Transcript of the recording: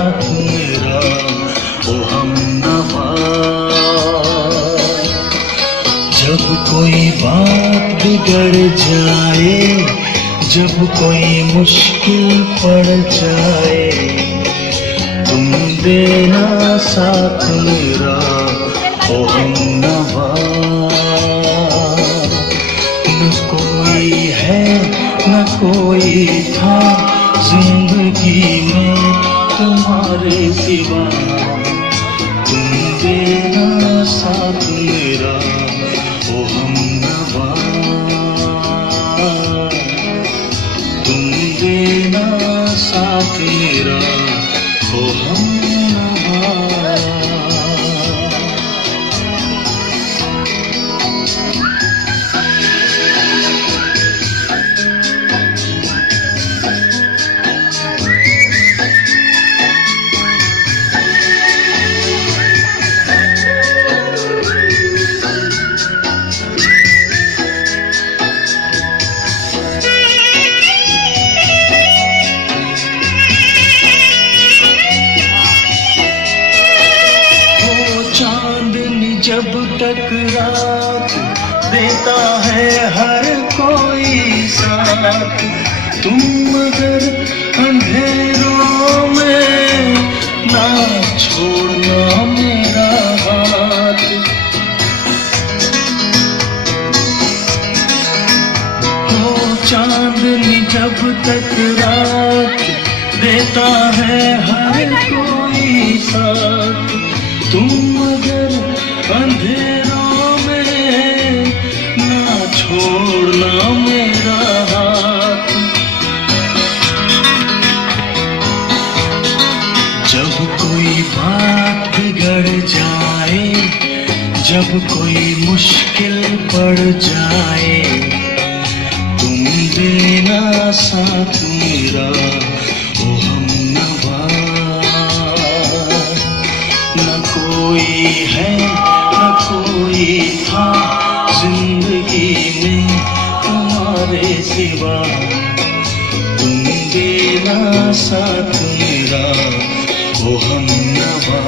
साथ मेरा ओ हमनवा। जब कोई बात बिगड़ जाए, जब कोई मुश्किल पड़ जाए, तुम देना साथ मेरा ओ हमनवा। न कोई है न कोई था जिंदगी में तुम्हारे सिवा, तुम देना साथ मेरा ओ हमनवा। तुम देना साथ मेरा ओ हमनवा। जब टकरात देता है हर कोई साथ, तुम मगर अंधेरों में ना छोड़ना मेरा हाथ। हो चांदनी जब तक रात देता है हर कोई साथ, तुम मगर अंधेरों में ना छोड़ना मेरा हाथ। जब कोई बात बिगड़ जाए, जब कोई मुश्किल पड़ जाए, तुम देना साथ मेरा ओ हमनवा। न कोई है न कोई था जिंदगी में तुम्हारे सिवा, तुम देना साथ मेरा ओ हमनवा।